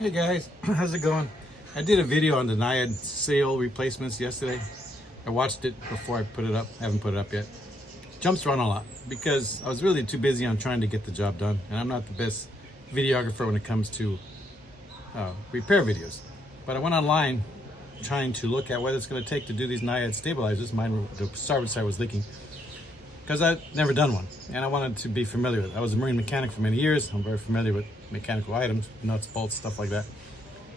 Hey guys, how's it going? I did a video on the Naiad sail replacements yesterday. I watched it before I put it up. I haven't put it up yet. Jumps around a lot because I was really too busy on trying to get the job done, and I'm not the best videographer when it comes to repair videos. But I went online trying to look at what it's going to take to do these Naiad stabilizers. The starboard side was leaking because I'd never done one, and I wanted to be familiar with it. I was a marine mechanic for many years. I'm very familiar with mechanical items, nuts, bolts, stuff like that.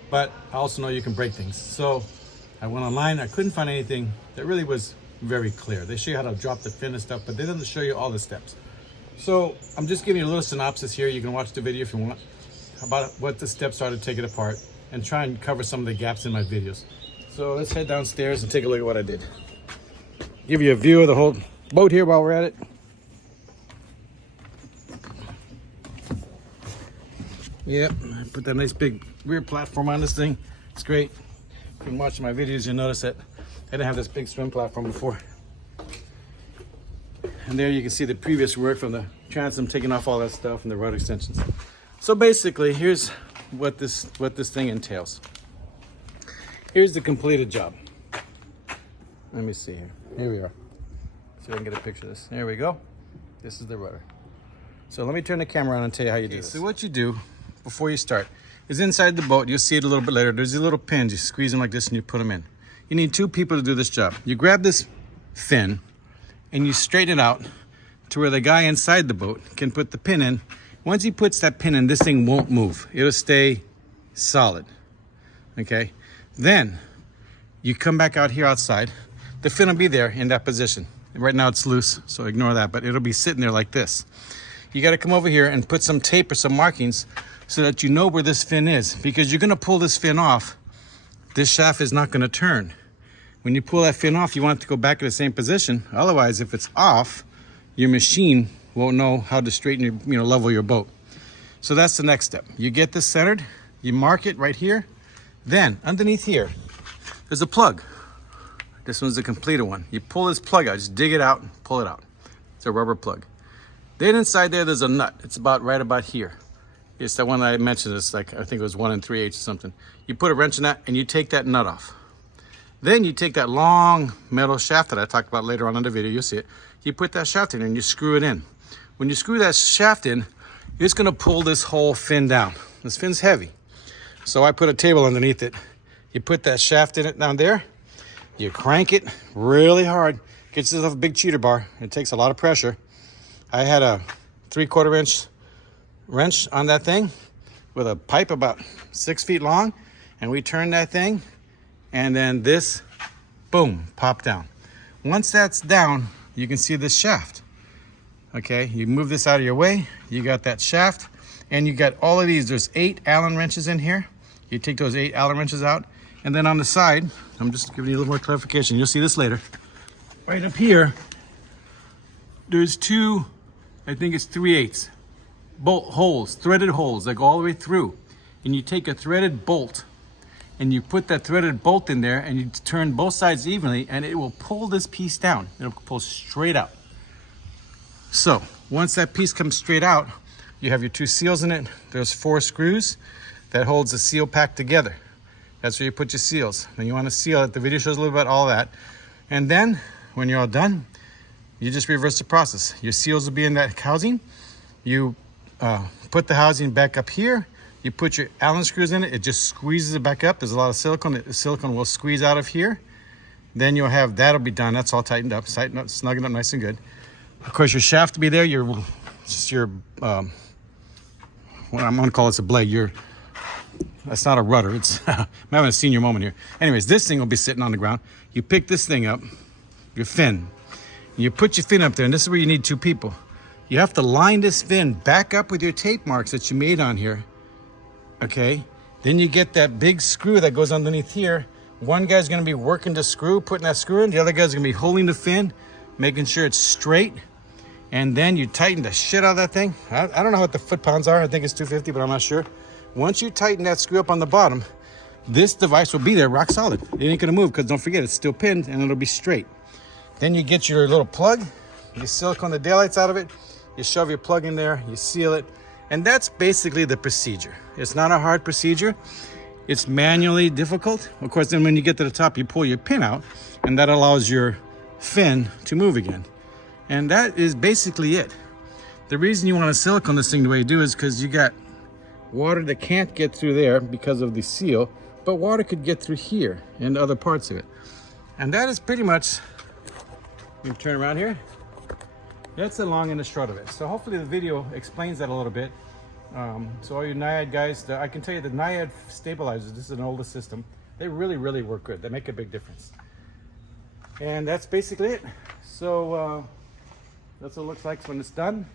But I also know you can break things. So I went online. I couldn't find anything that really was very clear. They show you how to drop the fin and stuff, but they didn't show you all the steps. So I'm just giving you a little synopsis here. You can watch the video if you want about what the steps are to take it apart and try and cover some of the gaps in my videos. So let's head downstairs and take a look at what I did. Give you a view of the whole boat here while we're at it. Yep, I put that nice big rear platform on this thing. It's great. If you've been watching my videos, you'll notice that I didn't have this big swim platform before. And there you can see the previous work from the transom, taking off all that stuff and the rod extensions. So basically, here's what this thing entails. Here's the completed job. Let me see here. Here we are. See if I can get a picture of this. There we go. This is the rudder. So let me turn the camera on and tell you how you do this. So what you do before you start is inside the boat, you'll see it a little bit later, there's these little pins. You squeeze them like this and you put them in. You need two people to do this job. You grab this fin and you straighten it out to where the guy inside the boat can put the pin in. Once he puts that pin in, this thing won't move. It'll stay solid, okay? Then you come back out here outside. The fin will be there in that position. Right now it's loose, so ignore that, but it'll be sitting there like this. You gotta come over here and put some tape or some markings so that you know where this fin is, because you're gonna pull this fin off. This shaft is not gonna turn. When you pull that fin off, you want it to go back in the same position. Otherwise, if it's off, your machine won't know how to straighten your, level your boat. So that's the next step. You get this centered, you mark it right here. Then underneath here, there's a plug. This one's the completed one. You pull this plug out, just dig it out and pull it out. It's a rubber plug. Then inside there's a nut. It's right about here. It's the one that I mentioned. It's like, I think it was 1 3/8 or something. You put a wrench in that and you take that nut off. Then you take that long metal shaft that I talked about later on in the video, you'll see it. You put that shaft in and you screw it in. When you screw that shaft in, it's gonna pull this whole fin down. This fin's heavy. So I put a table underneath it. You put that shaft in it down there. You crank it really hard. Get yourself a big cheater bar. It takes a lot of pressure. I had a 3/4 inch wrench on that thing with a pipe about 6 feet long, and we turned that thing, and then this, boom, popped down. Once that's down, you can see this shaft. Okay, you move this out of your way, you got that shaft, and you got all of these. There's 8 Allen wrenches in here. You take those 8 Allen wrenches out, and then on the side, I'm just giving you a little more clarification. You'll see this later. Right up here, there's 2, I think it's 3/8 bolt holes, threaded holes that go all the way through. And you take a threaded bolt and you put that threaded bolt in there and you turn both sides evenly and it will pull this piece down. It'll pull straight out. So once that piece comes straight out, you have your 2 seals in it. There's 4 screws that holds the seal pack together. That's where you put your seals. Then you want to seal it. The video shows a little bit about all that. And then when you're all done, you just reverse the process. Your seals will be in that housing. You put the housing back up here. You put your Allen screws in it. It just squeezes it back up. There's a lot of silicone. The silicone will squeeze out of here. Then you'll have, that'll be done. That's all tightened up, snug it up nice and good. Of course, your shaft will be there. Well, I'm gonna call this a blade. That's not a rudder. I'm having a senior moment here. Anyways, this thing will be sitting on the ground. You pick this thing up, your fin. You put your fin up there, and this is where you need 2 people. You have to line this fin back up with your tape marks that you made on here, okay? Then you get that big screw that goes underneath here. One guy's gonna be working the screw, putting that screw in. The other guy's gonna be holding the fin, making sure it's straight. And then you tighten the shit out of that thing. I don't know what the foot-pounds are. I think it's 250, but I'm not sure. Once you tighten that screw up on the bottom, this device will be there rock solid. It ain't gonna move, because don't forget, it's still pinned and it'll be straight. Then you get your little plug, you silicone the daylights out of it, you shove your plug in there, you seal it, And that's basically the procedure. It's not a hard procedure. It's manually difficult. Of course, then when you get to the top, you pull your pin out, and that allows your fin to move again. And that is basically it. The reason you want to silicone this thing the way you do is because you got water that can't get through there because of the seal, but water could get through here and other parts of it. And that is pretty much, you can turn around here. That's the long and the short of it. So hopefully the video explains that a little bit. So all you Naiad guys, I can tell you the Naiad stabilizers, this is an older system, they really work good. They make a big difference. And that's basically it. So that's what it looks like when it's done.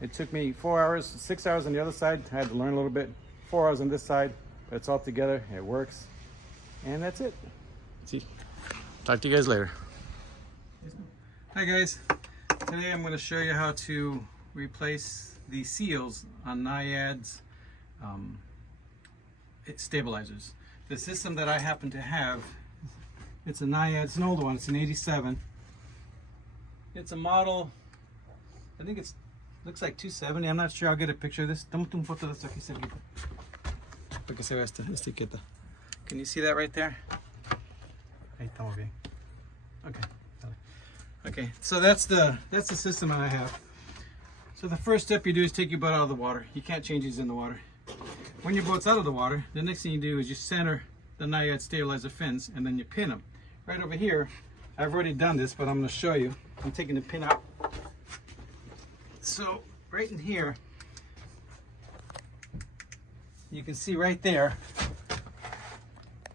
It took me 4 hours, 6 hours on the other side. I had to learn a little bit. 4 hours on this side, but it's all together, it works. And that's it. See, talk to you guys later. Hi guys, today I'm going to show you how to replace the seals on Naiad's stabilizers. The system that I happen to have, it's a Naiad, it's an older one, it's an 87. It's a model, I think it's looks like 270. I'm not sure. I'll get a picture of this. Tómate un foto de esto aquí cerquita. Para que se vea esta etiqueta. Can you see that right there? Ahí estamos bien. Okay. Okay. So that's the system that I have. So the first step you do is take your boat out of the water. You can't change these in the water. When your boat's out of the water, the next thing you do is you center the Naiad stabilizer fins and then you pin them. Right over here, I've already done this, but I'm going to show you. I'm taking the pin out. So right in here, you can see right there,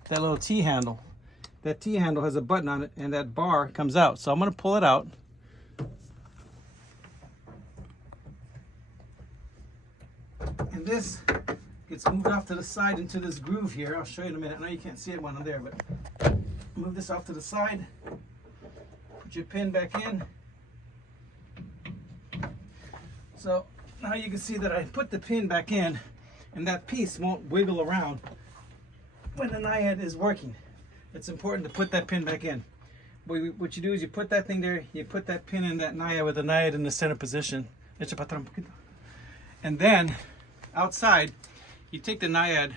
that little T-handle. That T-handle has a button on it and that bar comes out. So I'm going to pull it out. And this gets moved off to the side into this groove here. I'll show you in a minute. I know you can't see it when I'm there, but move this off to the side. Put your pin back in. So now you can see that I put the pin back in and that piece won't wiggle around when the Naiad is working. It's important to put that pin back in. What you do is you put that thing there, you put that pin in that Naiad with the Naiad in the center position. And then outside, you take the Naiad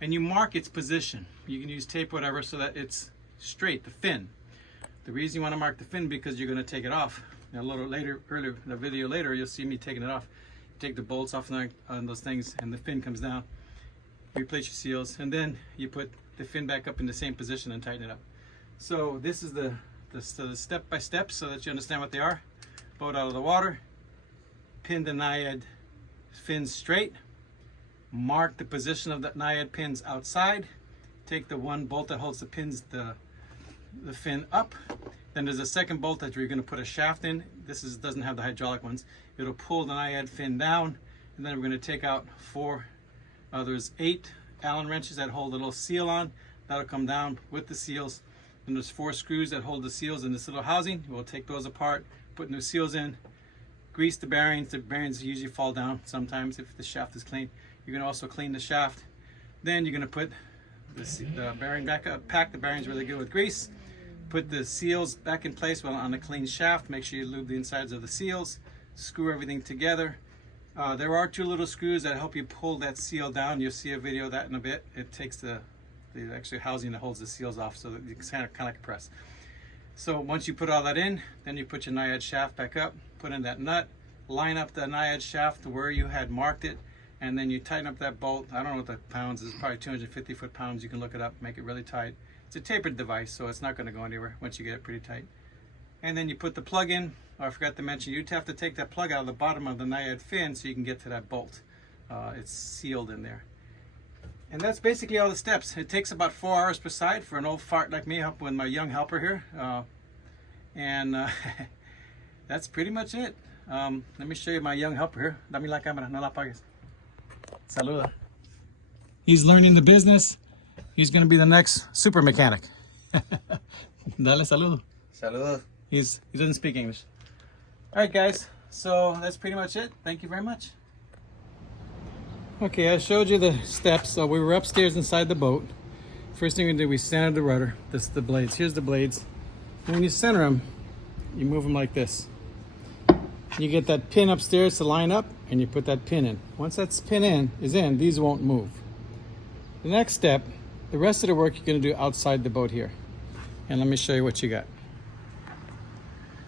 and you mark its position. You can use tape, whatever, so that it's straight, the fin. The reason you want to mark the fin because you're going to take it off. A little later, earlier in the video later, you'll see me taking it off. Take the bolts off on those things and the fin comes down. Replace your seals and then you put the fin back up in the same position and tighten it up. So this is the step by step so that you understand what they are. Boat out of the water, pin the Naiad fins straight, mark the position of the Naiad pins outside, take the one bolt that holds the pins, the fin up. Then there's a second bolt that you're going to put a shaft in. This doesn't have the hydraulic ones. It'll pull the Naiad fin down, and then we're going to take out there's 8 Allen wrenches that hold a little seal on. That'll come down with the seals. And there's 4 screws that hold the seals in this little housing. We'll take those apart, put new seals in, grease the bearings. The bearings usually fall down sometimes if the shaft is clean. You're going to also clean the shaft. Then you're going to put the bearing back up, pack the bearings really good with grease. Put the seals back in place on a clean shaft. Make sure you lube the insides of the seals. Screw everything together. There are 2 little screws that help you pull that seal down. You'll see a video of that in a bit. It takes the actual housing that holds the seals off so that you can kind of like a press. So once you put all that in, then you put your Naiad shaft back up, put in that nut, line up the Naiad shaft to where you had marked it, and then you tighten up that bolt. I don't know what the pounds is, probably 250 foot-pounds. You can look it up, make it really tight. It's a tapered device, so it's not going to go anywhere once you get it pretty tight. And then you put the plug in. Oh, I forgot to mention, you'd have to take that plug out of the bottom of the Naiad fin so you can get to that bolt. It's sealed in there. And that's basically all the steps. It takes about 4 hours per side for an old fart like me up with my young helper here. That's pretty much it. Let me show you my young helper here. Dame la cámara, no la apagues. Saluda. He's learning the business. He's going to be the next super mechanic. Dale saludo. Saludos. He doesn't speak English. All right, guys. So that's pretty much it. Thank you very much. Okay, I showed you the steps. So we were upstairs inside the boat. First thing we did, we centered the rudder. This is the blades. Here's the blades. And when you center them, you move them like this. You get that pin upstairs to line up, and you put that pin in. Once that pin is in, these won't move. The next step, the rest of the work you're going to do outside the boat here. And let me show you what you got.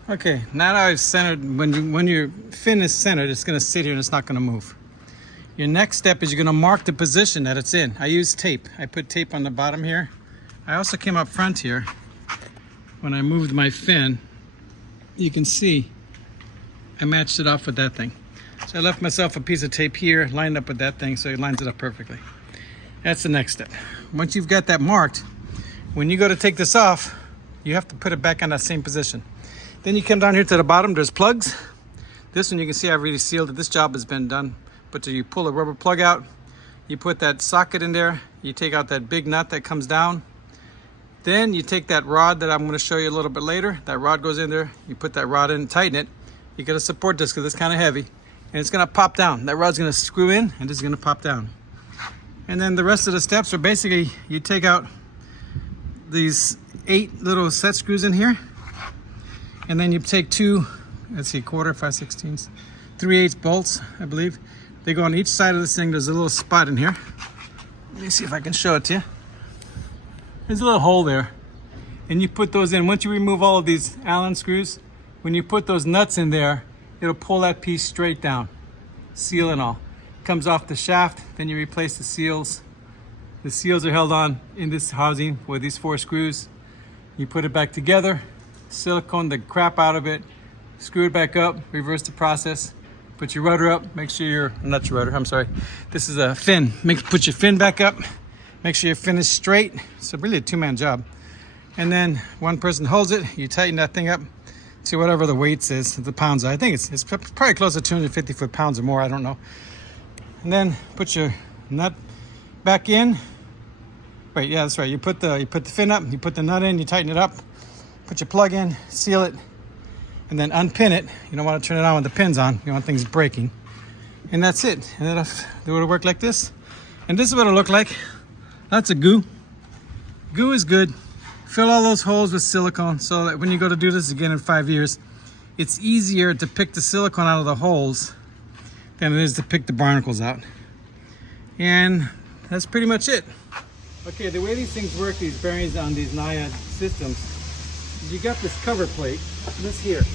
Okay, now that I've centered, when your fin is centered, it's going to sit here and it's not going to move. Your next step is you're going to mark the position that it's in. I use tape. I put tape on the bottom here. I also came up front here. When I moved my fin, you can see I matched it off with that thing. So I left myself a piece of tape here, lined up with that thing, so it lines it up perfectly. That's the next step. Once you've got that marked, when you go to take this off, you have to put it back on that same position. Then you come down here to the bottom, there's plugs. This one you can see I've really sealed it. This job has been done. But you pull a rubber plug out, you put that socket in there, you take out that big nut that comes down. Then you take that rod that I'm going to show you a little bit later. That rod goes in there, you put that rod in, tighten it. You got to support this because it's kind of heavy. And it's going to pop down. That rod's going to screw in and this is going to pop down. And then the rest of the steps are basically you take out these 8 little set screws in here. And then you take 2, let's see, 1/4, 5/16, 3/8 bolts, I believe. They go on each side of this thing. There's a little spot in here. Let me see if I can show it to you. There's a little hole there. And you put those in. Once you remove all of these Allen screws, when you put those nuts in there, it'll pull that piece straight down. Seal and all. Comes off the shaft, then you replace the seals. The seals are held on in this housing with these 4 screws. You put it back together, silicone the crap out of it, screw it back up, reverse the process, put your rudder up, make sure not your rudder, I'm sorry. This is a fin. Put your fin back up, make sure your fin is straight. It's really a 2-man job. And then one person holds it, you tighten that thing up to whatever the weight is, the pounds. I think it's probably close to 250 foot-pounds or more, I don't know. And then put your nut back in. Wait, yeah, that's right. You put the fin up, you put the nut in, you tighten it up, put your plug in, seal it, and then unpin it. You don't want to turn it on with the pins on. You don't want things breaking. And that's it. And it'll work like this. And this is what it'll look like. That's a goo. Goo is good. Fill all those holes with silicone so that when you go to do this again in 5 years, it's easier to pick the silicone out of the holes than it is to pick the barnacles out. And that's pretty much it. Okay, the way these things work, these bearings on these Naiad systems, is you got this cover plate, this here.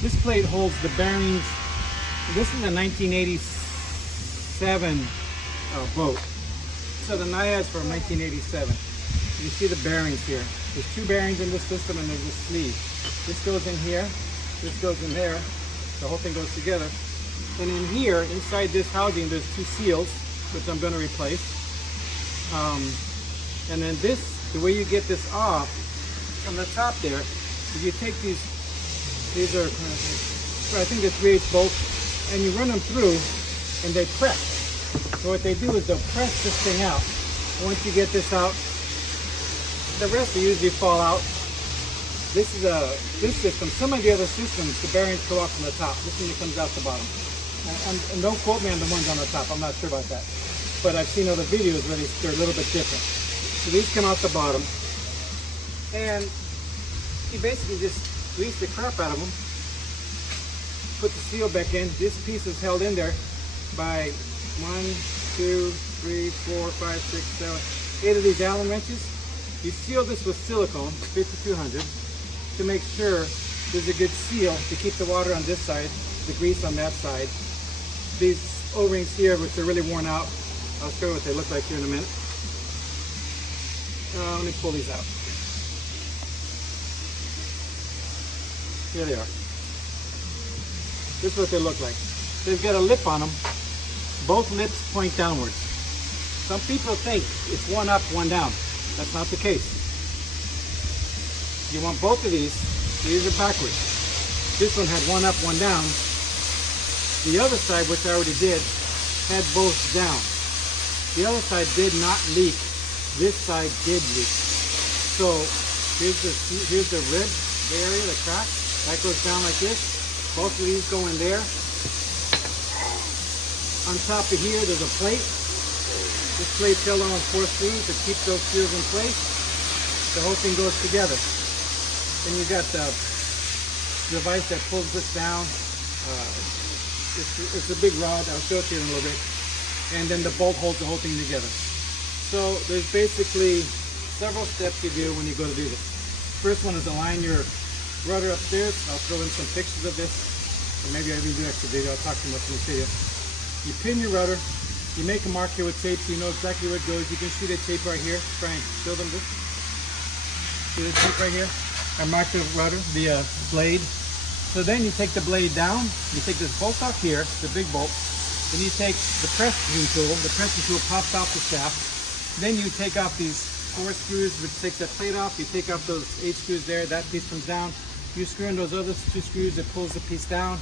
This plate holds the bearings. This is a 1987 boat. So the Naiad's from 1987. You see the bearings here. There's 2 bearings in this system and there's a sleeve. This goes in here, this goes in there. The whole thing goes together. And in here, inside this housing, there's 2 seals, which I'm going to replace. And then this, the way you get this off from the top there, is you take these are, I think they're 3/8 bolts, and you run them through and they press. So what they do is they'll press this thing out. Once you get this out, the rest will usually fall out. This system, some of the other systems, the bearings go off from the top. This one comes out the bottom. And don't quote me on the ones on the top, I'm not sure about that. But I've seen other videos where they're a little bit different. So these come out the bottom. And you basically just grease the crap out of them. Put the seal back in. This piece is held in there by 1, 2, 3, 4, 5, 6, 7, 8 of these Allen wrenches. You seal this with silicone, 5200, to make sure there's a good seal to keep the water on this side, the grease on that side. These O-rings here, which are really worn out, I'll show you what they look like here in a minute. Let me pull these out. Here they are. This is what they look like. They've got a lip on them. Both lips point downwards. Some people think it's one up, one down. That's not the case. You want both of these are backwards. This one had one up, one down. The other side, which I already did, had both down. The other side did not leak. This side did leak. So here's the rib, the area, the crack. That goes down like this. Both of these go in there. On top of here, there's a plate. This plate's held on with 4 screws to keep those seals in place. The whole thing goes together. Then you got the device that pulls this down. It's a big rod. I'll show it to you in a little bit. And then the bolt holds the whole thing together. So there's basically several steps you do when you go to do this. First one is align your rudder upstairs. I'll throw in some pictures of this. Or maybe I even do extra video. I'll talk too much in this video. You pin your rudder. You make a mark here with tape so you know exactly where it goes. You can see the tape right here. Try and show them this. See the tape right here? I marked the rudder, the blade. So then you take the blade down. You take this bolt off here, the big bolt. Then you take the pressing tool. The pressing tool pops off the shaft. Then you take off these 4 screws, which takes that plate off. You take off those 8 screws there. That piece comes down. You screw in those other 2 screws. It pulls the piece down.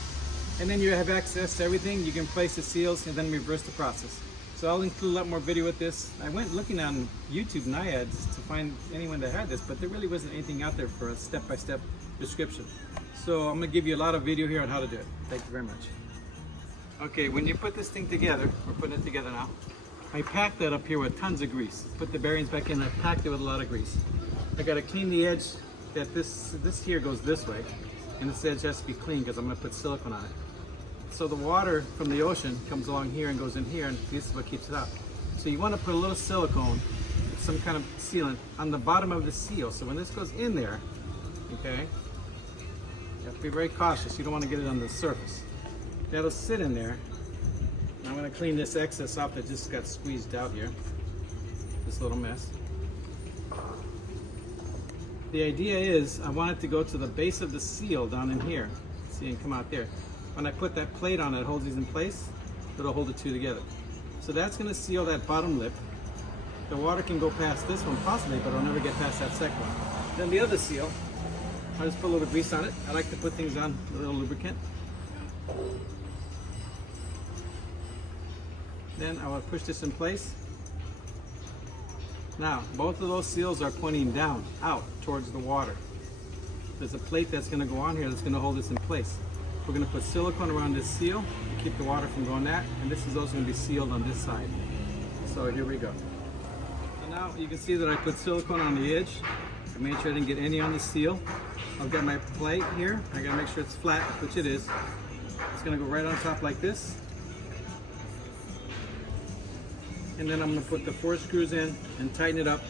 And then you have access to everything. You can place the seals and then reverse the process. So I'll include a lot more video with this. I went looking on YouTube Naiad to find anyone that had this, but there really wasn't anything out there for a step-by-step description. So I'm gonna give you a lot of video here on how to do it. Thank you very much. Okay, when you put this thing together, we're putting it together now. I packed that up here with tons of grease. Put the bearings back in, I packed it with a lot of grease. I gotta clean the edge that this here goes this way, and this edge has to be clean because I'm gonna put silicone on it. So the water from the ocean comes along here and goes in here, and this is what keeps it up. So you want to put a little silicone, some kind of sealant, on the bottom of the seal. So when this goes in there, okay, you have to be very cautious. You don't want to get it on the surface. That'll sit in there. I'm going to clean this excess off that just got squeezed out here, this little mess. The idea is I want it to go to the base of the seal down in here. See, and come out there. When I put that plate on it holds these in place, it'll hold the 2 together. So that's going to seal that bottom lip. The water can go past this one possibly, but it'll never get past that second one. Then the other seal, I'll just put a little grease on it. I like to put things on a little lubricant. Then I will push this in place. Now, both of those seals are pointing down, out, towards the water. There's a plate that's going to go on here that's going to hold this in place. We're going to put silicone around this seal to keep the water from going that, and this is also going to be sealed on this side. So here we go. So now you can see that I put silicone on the edge. I made sure I didn't get any on the seal. I've got my plate here. I got to make sure it's flat, which it is. It's going to go right on top like this. And then I'm going to put the 4 screws in and tighten it up.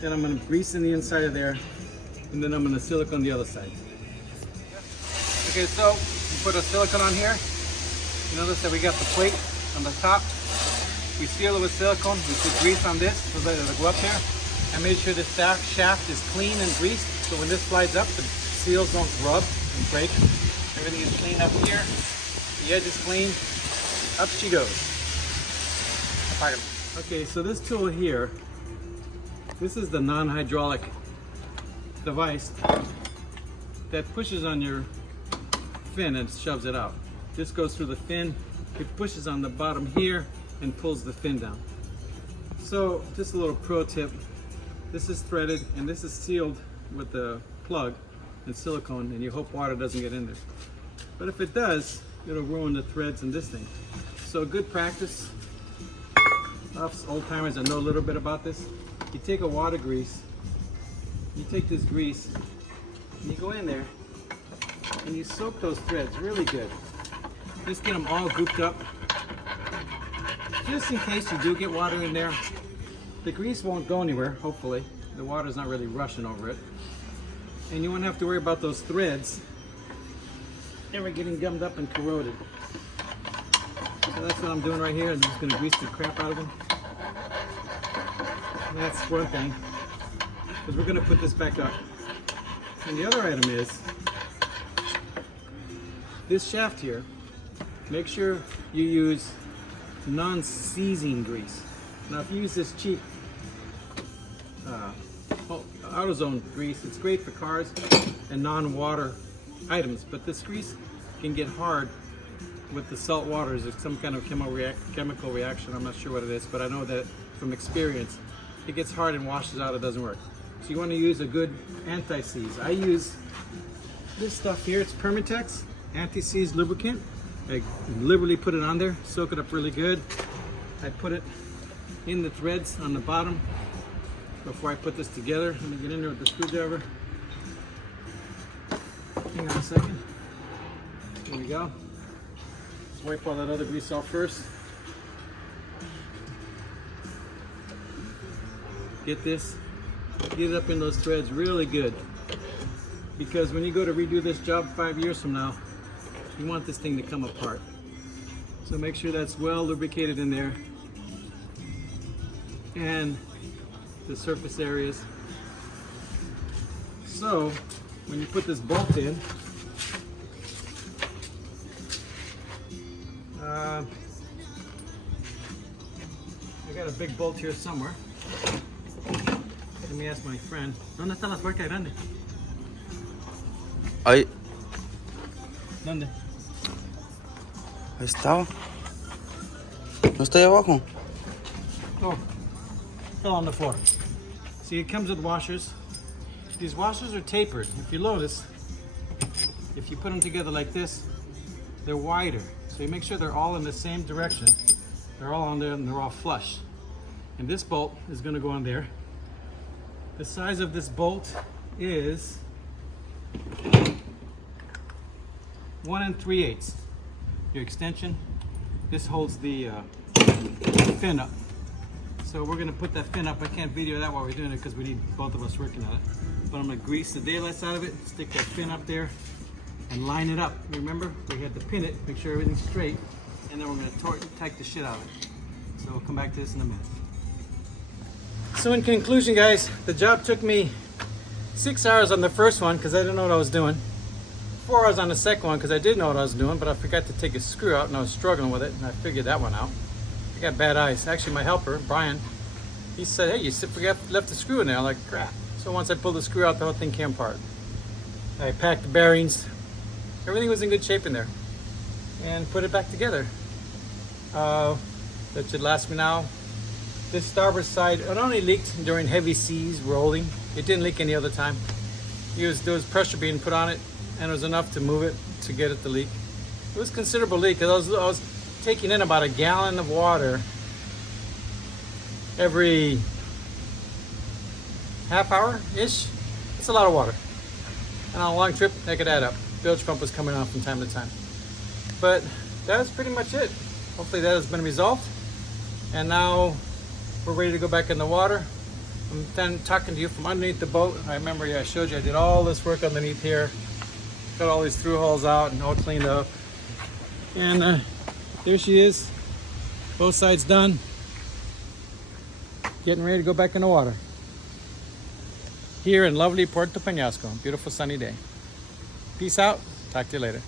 Then I'm going to grease in the inside of there, and then I'm going to silicone the other side. Okay, so we put a silicone on here. You notice that we got the plate on the top. We seal it with silicone. We put grease on this so that it'll go up there. I made sure the shaft is clean and greased, so when this slides up, the seals don't rub and break. Everything is clean up here. The edge is clean. Up she goes. Okay, so this tool here, this is the non-hydraulic device that pushes on your fin and shoves it out. This goes through the fin, it pushes on the bottom here and pulls the fin down. So just a little pro tip, this is threaded and this is sealed with the plug and silicone, and you hope water doesn't get in there. But if it does, it'll ruin the threads in this thing. So good practice, us old timers that know a little bit about this, you take a water grease, you take this grease and you go in there and you soak those threads really good. Just get them all gooped up. Just in case you do get water in there, the grease won't go anywhere, hopefully. The water's not really rushing over it. And you won't have to worry about those threads ever getting gummed up and corroded. So that's what I'm doing right here. I'm just gonna grease the crap out of them. And that's one thing, because we're gonna put this back up. And the other item is, this shaft here, make sure you use non-seizing grease. Now if you use this cheap AutoZone grease, it's great for cars and non-water items, but this grease can get hard with the salt waters. There's some kind of chemical reaction, I'm not sure what it is, but I know that from experience, it gets hard and washes out, it doesn't work. So you want to use a good anti-seize. I use this stuff here, it's Permatex anti-seize lubricant. I liberally put it on there, soak it up really good. I put it in the threads on the bottom before I put this together. Let me get in there with the screwdriver. Hang on a second. There we go. Let's wipe all that other grease off first. Get this, get it up in those threads really good. Because when you go to redo this job 5 years from now, you want this thing to come apart. So make sure that's well lubricated in there. And the surface areas. So when you put this bolt in, I got a big bolt here somewhere. Let me ask my friend. ¿Dónde está la tuerca grande? Ahí. ¿Dónde? Ahí estaba. ¿No está ahí abajo? Oh, fell on the floor. See, it comes with washers. These washers are tapered. If you notice, if you put them together like this, they're wider. So you make sure they're all in the same direction. They're all on there and they're all flush. And this bolt is going to go on there. The size of this bolt is 1 3/8. Your extension. This holds the fin up. So we're going to put that fin up. I can't video that while we're doing it because we need both of us working on it. But I'm going to grease the daylights out of it, stick that fin up there, and line it up. Remember, we had to pin it, make sure everything's straight, and then we're going to tighten the shit out of it. So we'll come back to this in a minute. So in conclusion, guys, the job took me 6 hours on the first one because I didn't know what I was doing. 4 hours on the second one because I did know what I was doing, but I forgot to take a screw out and I was struggling with it, and I figured that one out. I got bad eyes. Actually, my helper, Brian, he said, hey, you left the screw in there. I'm like, crap. So once I pulled the screw out, the whole thing came apart. I packed the bearings. Everything was in good shape in there. And put it back together. That should last me now. This starboard side, it only leaked during heavy seas rolling. It didn't leak any other time. There was pressure being put on it, and it was enough to move it to get it to leak. It was a considerable leak because I was taking in about a gallon of water every half hour-ish. It's a lot of water. And on a long trip, that could add up. Bilge pump was coming on from time to time. But that's pretty much it. Hopefully that has been resolved. And now we're ready to go back in the water. I'm done talking to you from underneath the boat. I remember I showed you I did all this work underneath here. Got all these through holes out and all cleaned up. And there she is. Both sides done. Getting ready to go back in the water. Here in lovely Puerto Peñasco. Beautiful sunny day. Peace out. Talk to you later.